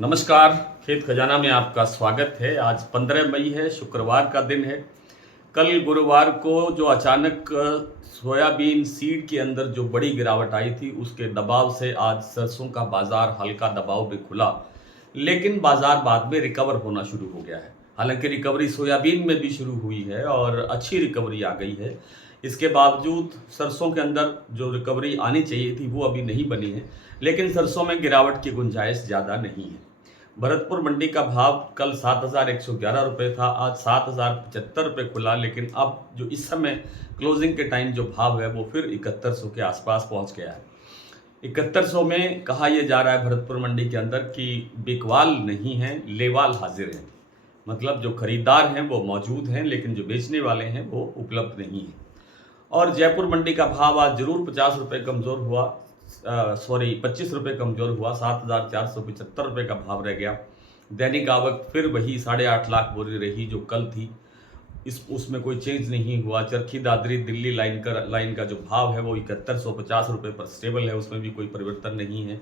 नमस्कार। खेत खजाना में आपका स्वागत है। आज 15 मई है, शुक्रवार का दिन है। कल गुरुवार को जो अचानक सोयाबीन सीड के अंदर जो बड़ी गिरावट आई थी, उसके दबाव से आज सरसों का बाजार हल्का दबाव में खुला, लेकिन बाजार बाद में रिकवर होना शुरू हो गया है। हालांकि रिकवरी सोयाबीन में भी शुरू हुई है और अच्छी रिकवरी आ गई है। इसके बावजूद सरसों के अंदर जो रिकवरी आनी चाहिए थी वो अभी नहीं बनी है, लेकिन सरसों में गिरावट की गुंजाइश ज़्यादा नहीं है। भरतपुर मंडी का भाव कल 7,111 रुपये था, आज 7,075 रुपये खुला, लेकिन अब जो इस समय क्लोजिंग के टाइम जो भाव है वो फिर 7100 के आसपास पहुंच गया है। 7100 में कहा यह जा रहा है भरतपुर मंडी के अंदर कि बिकवाल नहीं है, लेवाल हाजिर है। मतलब जो खरीदार हैं वो मौजूद हैं, लेकिन जो बेचने वाले हैं वो उपलब्ध नहीं है। और जयपुर मंडी का भाव आज जरूर 50 रुपये कमज़ोर हुआ, 25 रुपये कमज़ोर हुआ, 7,475 रुपये का भाव रह गया। दैनिक आवक फिर वही 8.5 लाख बोरी रही जो कल थी, उसमें कोई चेंज नहीं हुआ। चरखी दादरी दिल्ली लाइन का जो भाव है वो 7150 रुपये पर स्टेबल है, उसमें भी कोई परिवर्तन नहीं है।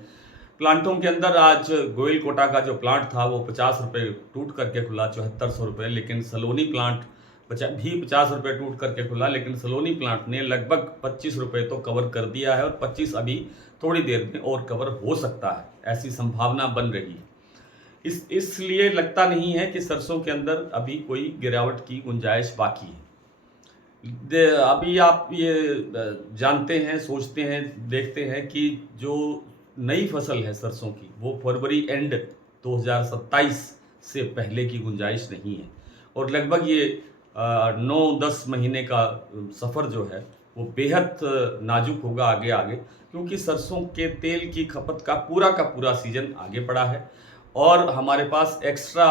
प्लांटों के अंदर आज गोयल कोटा का जो प्लांट था वो 50 रुपये टूट करके खुला, 7400 रुपये, लेकिन सलोनी प्लांट भी 50 रुपये टूट करके खुला, लेकिन सलोनी प्लांट ने लगभग 25 रुपये तो कवर कर दिया है और 25 अभी थोड़ी देर में और कवर हो सकता है, ऐसी संभावना बन रही है। इसलिए लगता नहीं है कि सरसों के अंदर अभी कोई गिरावट की गुंजाइश बाकी है। अभी आप ये जानते हैं, सोचते हैं, देखते हैं कि जो नई फसल है सरसों की वो फरवरी एंड 2027 से पहले की गुंजाइश नहीं है, और लगभग ये 9-10 महीने का सफ़र जो है वो बेहद नाजुक होगा आगे आगे, क्योंकि सरसों के तेल की खपत का पूरा सीज़न आगे पड़ा है और हमारे पास एक्स्ट्रा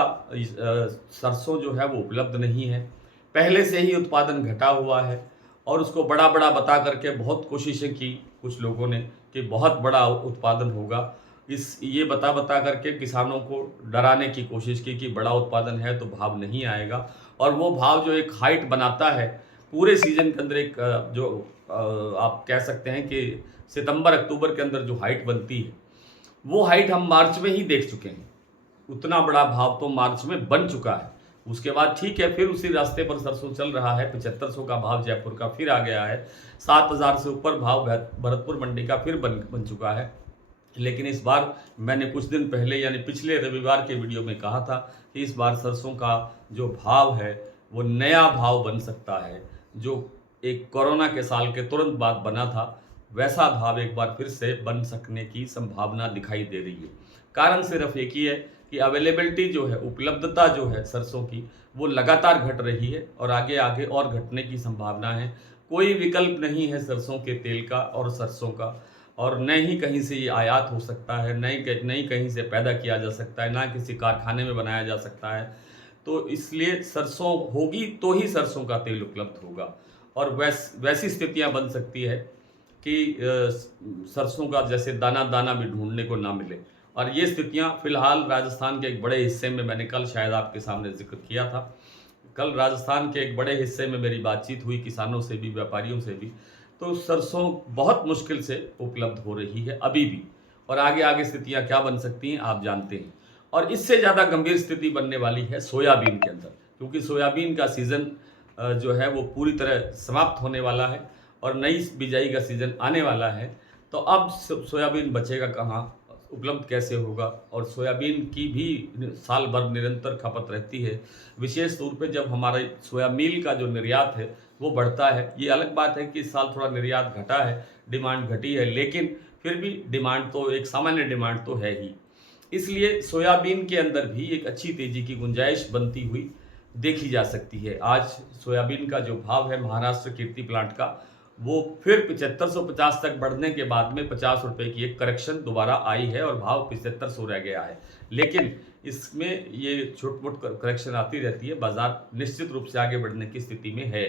सरसों जो है वो उपलब्ध नहीं है। पहले से ही उत्पादन घटा हुआ है और उसको बड़ा बड़ा बता करके बहुत कोशिशें की कुछ लोगों ने कि बहुत बड़ा उत्पादन होगा। ये बता बता करके किसानों को डराने की कोशिश की कि बड़ा उत्पादन है तो भाव नहीं आएगा, और वो भाव जो एक हाइट बनाता है पूरे सीजन के अंदर, एक जो आप कह सकते हैं कि सितंबर अक्टूबर के अंदर जो हाइट बनती है वो हाइट हम मार्च में ही देख चुके हैं। उतना बड़ा भाव तो मार्च में बन चुका है। उसके बाद ठीक है, फिर उसी रास्ते पर सरसों चल रहा है। 7500 का भाव जयपुर का फिर आ गया है, 7000 से ऊपर भाव भरतपुर मंडी का फिर बन चुका है। लेकिन इस बार मैंने कुछ दिन पहले यानी पिछले रविवार के वीडियो में कहा था कि इस बार सरसों का जो भाव है वो नया भाव बन सकता है। जो एक कोरोना के साल के तुरंत बाद बना था वैसा भाव एक बार फिर से बन सकने की संभावना दिखाई दे रही है। कारण सिर्फ एक ही है कि अवेलेबिलिटी जो है, उपलब्धता जो है सरसों की, वो लगातार घट रही है और आगे आगे और घटने की संभावना है। कोई विकल्प नहीं है सरसों के तेल का और सरसों का, और न ही कहीं से ये आयात हो सकता है, न ही कहीं से पैदा किया जा सकता है, ना किसी कारखाने में बनाया जा सकता है। तो इसलिए सरसों होगी तो ही सरसों का तेल उपलब्ध होगा, और वैसी स्थितियां बन सकती है कि सरसों का जैसे दाना दाना भी ढूंढने को ना मिले। और ये स्थितियां फिलहाल राजस्थान के एक बड़े हिस्से में, मैंने कल शायद आपके सामने जिक्र किया था, कल राजस्थान के एक बड़े हिस्से में मेरी बातचीत हुई किसानों से भी, व्यापारियों से भी। तो सरसों बहुत मुश्किल से उपलब्ध हो रही है अभी भी, और आगे आगे स्थितियां क्या बन सकती हैं आप जानते हैं। और इससे ज़्यादा गंभीर स्थिति बनने वाली है सोयाबीन के अंदर, क्योंकि सोयाबीन का सीज़न जो है वो पूरी तरह समाप्त होने वाला है और नई बिजाई का सीज़न आने वाला है। तो अब सोयाबीन बचेगा कहाँ, उपलब्ध कैसे होगा? और सोयाबीन की भी साल भर निरंतर खपत रहती है, विशेष तौर पे जब हमारे सोया मील का जो निर्यात है वो बढ़ता है। ये अलग बात है कि इस साल थोड़ा निर्यात घटा है, डिमांड घटी है, लेकिन फिर भी डिमांड तो एक सामान्य डिमांड तो है ही। इसलिए सोयाबीन के अंदर भी एक अच्छी तेज़ी की गुंजाइश बनती हुई देखी जा सकती है। आज सोयाबीन का जो भाव है महाराष्ट्र कीर्ति प्लांट का, वो फिर 7550 तक बढ़ने के बाद में 50 रुपये की एक करेक्शन दोबारा आई है और भाव 7500 रह गया है। लेकिन इसमें ये छोट मोट करेक्शन आती रहती है, बाजार निश्चित रूप से आगे बढ़ने की स्थिति में है।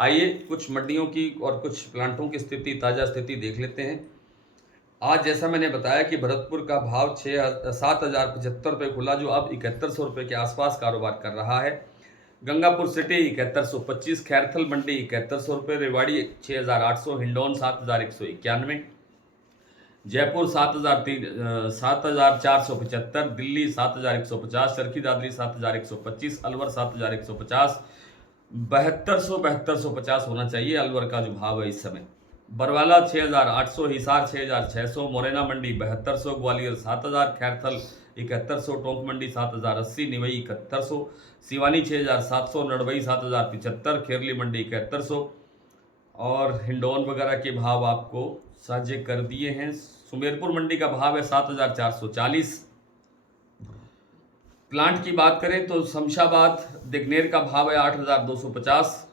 आइए कुछ मंडियों की और कुछ प्लांटों की स्थिति, ताज़ा स्थिति देख लेते हैं। आज जैसा मैंने बताया कि भरतपुर का भाव 7,075 रुपये खुला, जो अब 7100 रुपये के आसपास कारोबार कर रहा है। गंगापुर सिटी 7125, खैरथल मंडी 7100 रुपये, रेवाड़ी 6800, हिंडौन 7191, जयपुर 7,475, दिल्ली 7,150, चरखी दादरी 7,125, अलवर 7,150, 7250 होना चाहिए अलवर का जो भाव है इस समय। बरवाला 6,800, हिसार 6,600, मोरेना मंडी 7200, ग्वालियर 7,000, खैरथल 7100, टोंक मंडी 7,080, निवई 7100, सिवानी 6,700, नड़बई 7,075, खेरली मंडी 7100 और हिंडौन वगैरह के भाव आपको साझे कर दिए हैं। सुमेरपुर मंडी का भाव है 7,440। प्लांट की बात करें तो शमशाबाद दिग्नेर का भाव है 8,250,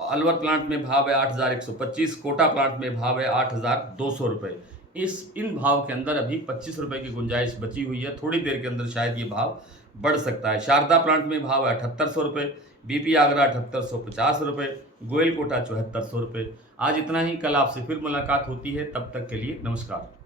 अलवर प्लांट में भाव है 8,125, कोटा प्लांट में भाव है 8,200 रुपये। इन भाव के अंदर अभी 25 रुपये की गुंजाइश बची हुई है, थोड़ी देर के अंदर शायद ये भाव बढ़ सकता है। शारदा प्लांट में भाव है 7,800 रुपये, बीपी आगरा 7,850 रुपये, गोयल कोटा 7,400 रुपये। आज इतना ही, कल आपसे फिर मुलाकात होती है, तब तक के लिए नमस्कार।